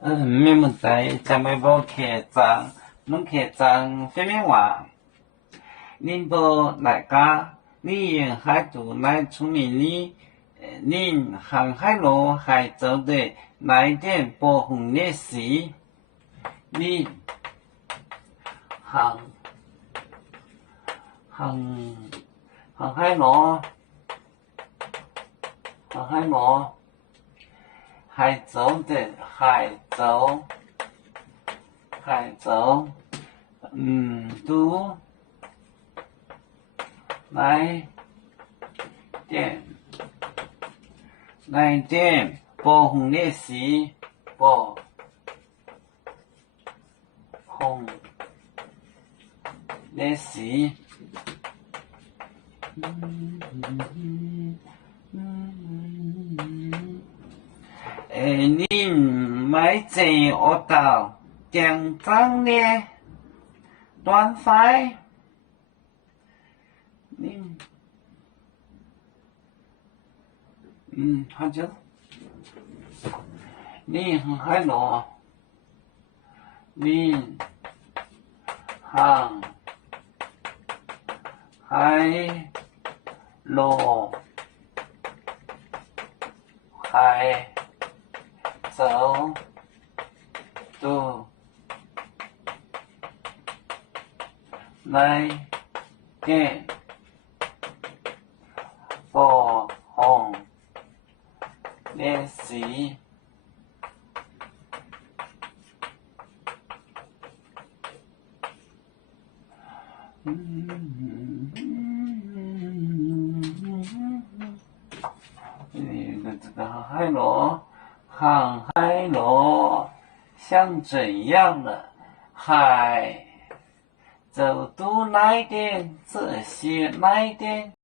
没问题，咱们无客栈，侬客栈什么话？恁无来家，你沿海渡来处理你，恁航海路还走的来点部分历史，你航海路还走的海走，都来点部分历史，部分历史。恁买这学到点章呢？短发，好久，恁航海路，恁航海路还走的来点部分历史。这个航海路像这样的海走都来点这些来点。